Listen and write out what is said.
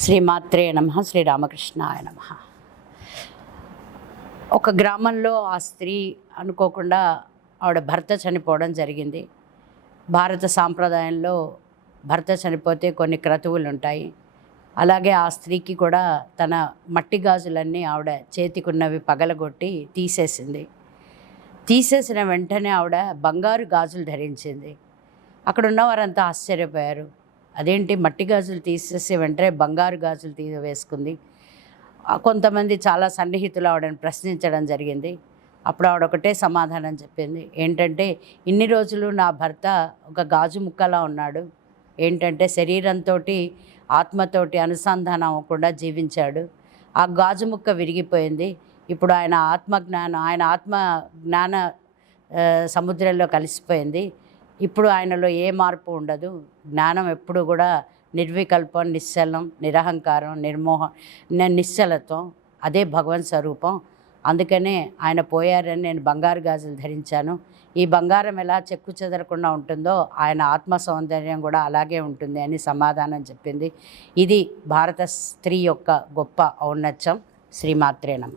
శ్రీమాత్రే నమ శ్రీరామకృష్ణాయ నమ. ఒక గ్రామంలో ఆ స్త్రీ అనుకోకుండా ఆవిడ భర్త చనిపోవడం జరిగింది. భారత సాంప్రదాయంలో భర్త చనిపోతే కొన్ని క్రతువులు ఉంటాయి అలాగే ఆ స్త్రీకి కూడా తన మట్టి గాజులన్నీ ఆవిడ చేతికున్నవి పగలగొట్టి తీసేసింది. తీసేసిన వెంటనే ఆవిడ బంగారు గాజులు ధరించింది. అక్కడ ఉన్న వారంతా ఆశ్చర్యపోయారు. అదేంటి మట్టి గాజులు తీసేసి వెంటనే బంగారు గాజులు తీ వేసుకుంది. కొంతమంది చాలా సన్నిహితులు ఆవిడని ప్రశ్నించడం జరిగింది. అప్పుడు ఆవిడ ఒకటే సమాధానం చెప్పింది. ఏంటంటే ఇన్ని రోజులు నా భర్త ఒక గాజు ముక్కలా ఉన్నాడు. ఏంటంటే శరీరంతో ఆత్మతోటి అనుసంధానం అవ్వకుండా జీవించాడు. ఆ గాజు ముక్క విరిగిపోయింది. ఇప్పుడు ఆయన ఆత్మ జ్ఞానం ఆయన ఆత్మ జ్ఞాన సముద్రంలో కలిసిపోయింది. ఇప్పుడు ఆయనలో ఏ మార్పు ఉండదు. జ్ఞానం ఎప్పుడు కూడా నిర్వికల్పం నిశ్చలం నిరహంకారం నిర్మోహ నిశ్చలత్వం అదే భగవన్ స్వరూపం. అందుకనే ఆయన పోయారని నేను బంగారు గాజులు ధరించాను. ఈ బంగారం ఎలా చెక్కు చెదరకుండా ఉంటుందో ఆయన ఆత్మ సౌందర్యం కూడా అలాగే ఉంటుంది అని సమాధానం చెప్పింది. ఇది భారత స్త్రీ యొక్క గొప్ప ఔన్నత్యం. శ్రీమాత్రేనమ్మ